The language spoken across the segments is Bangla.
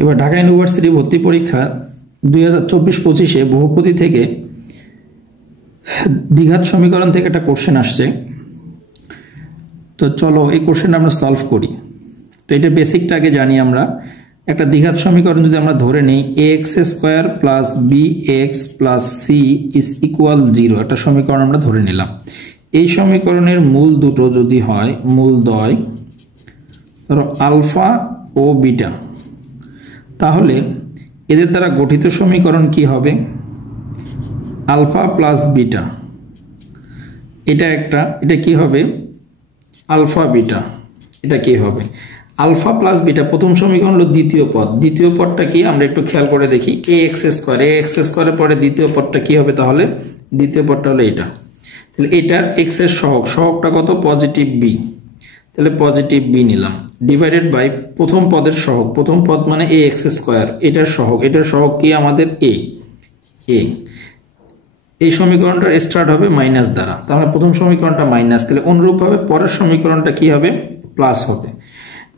এবার ঢাকা ইউনিভার্সিটি ভর্তি পরীক্ষা 2024-25 বহুপদী থেকে দ্বিঘাত সমীকরণ থেকে একটা কোশ্চেন আসছে। তো চলো এই কোশ্চেনটা আমরা সলভ করি। তো এটা বেসিকটা আগে জানি আমরা। একটা দ্বিঘাত সমীকরণ যদি আমরা ধরে নিই ax² plus bx plus c is equal 0, একটা সমীকরণ আমরা ধরে নিলাম। এই সমীকরণের মূল দুটো যদি হয় মূলদ্বয় ধরো আলফা ও বিটা, তাহলে এদের দ্বারা গঠিত সমীকরণ কি হবে? আলফা প্লাস বিটা, এটা কি হবে? Alpha beta. এটা কি হবে? Alpha plus beta. প্রথম সমীকরণ হলো দ্বিতীয় পদ। দ্বিতীয় পদটা কি আমরা একটু খেয়াল করে দেখি। ax² এর পরে দ্বিতীয় পদটা কি হবে? তাহলে দ্বিতীয় পদটা হলো এটা। তাহলে এটার x এর সহগটা কত? Positive b। তাহলে পজিটিভ b নিলাম, ডিভাইডেড বাই প্রথম পদের সহগ। প্রথম পদ মানে ax², এটার সহগ কি আমাদের a। এই সমীকরণটা স্টার্ট হবে মাইনাস দ্বারা, তাহলে প্রথম সমীকরণটা মাইনাস। তাহলে অনুরূপভাবে পরের সমীকরণটা কি হবে? প্লাস হবে।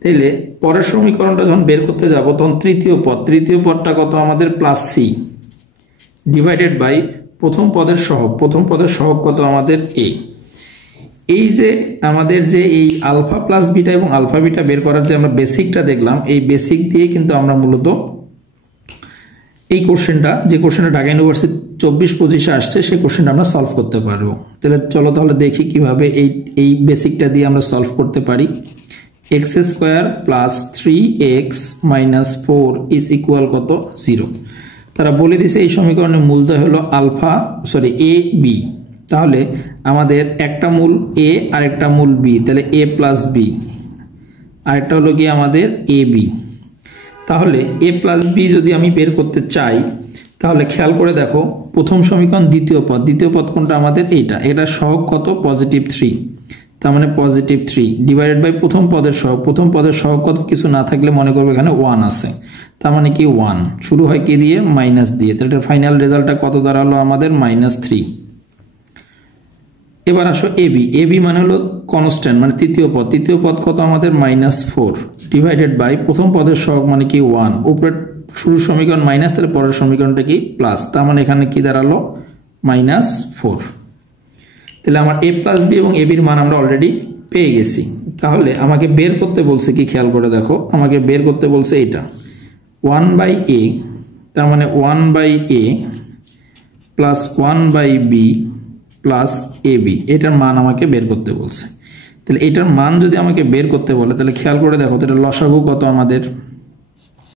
তাহলে পরের সমীকরণটা যখন বের করতে যাব তখন তৃতীয় পদটা কত আমাদের? প্লাস c, ডিভাইডেড বাই প্রথম পদের সহগ কত আমাদের? a। এই যে আমাদের যে এই আলফা প্লাস বিটা এবং আলফা বিটা বের করার যে আমরা বেসিকটা দেখলাম, এই বেসিক দিয়ে কিন্তু আমরা মূলত এই কোশ্চেনটা ঢাকা ইউনিভার্সিটি 24-25 আসছে সেই কোশ্চেনটা আমরা সলভ করতে পারবো। তাহলে দেখি কিভাবে এই বেসিকটা দিয়ে আমরা সলভ করতে পারি। x² plus 3x minus 4 is equal কত? 0। তারা বলে দিছে এই সমীকরণের মূলদ্বয় হলো a b। তাহলে আমাদের একটা মূল a আর একটা মূল b, তাহলে a প্লাস b, আর একটা হলো কি আমাদের ab। তাহলে a প্লাস b যদি আমি বের করতে চাই তাহলে খেয়াল করে দেখো, প্রথম সমীকরণ দ্বিতীয় পদ কোনটা আমাদের? এটার সহগ কত? পজিটিভ 3। তার মানে পজিটিভ 3 ডিভাইডেড বাই প্রথম পদের সহগ কত? কিছু না থাকলে মনে করবে এখানে 1 আছে, তার মানে কি 1 শুরু হয় কি দিয়ে? মাইনাস দিয়ে। তাহলে ফাইনাল রেজাল্টটা কত দাঁড়ালো আমাদের? -3। এবার আসো ab মানে হলো কনস্ট্যান্ট, মানে তৃতীয় পদ কত আমাদের? -4 ডিভাইডেড বাই প্রথম পদের সহগ মানে কি 1, উপরে শুরুর সমীকরণ মাইনাস, তাহলে পরের সমীকরণটা কি? প্লাস। তার মানে এখানে কি দাঁড়ালো? -4। তাহলে আমার a প্লাস b এবং ab এর মান আমরা অলরেডি পেয়ে গেছি। তাহলে আমাকে বের করতে বলছে কি? খেয়াল করে দেখো, আমাকে বের করতে বলছে এটা 1/a, তার মানে 1/a plus 1/b plus ab, এটার মান আমাকে বের করতে বলছে। তাহলে এটার মান যদি আমাকে বের করতে বলে তাহলে খেয়াল করে দেখো, এটা লসাগু কত আমাদের?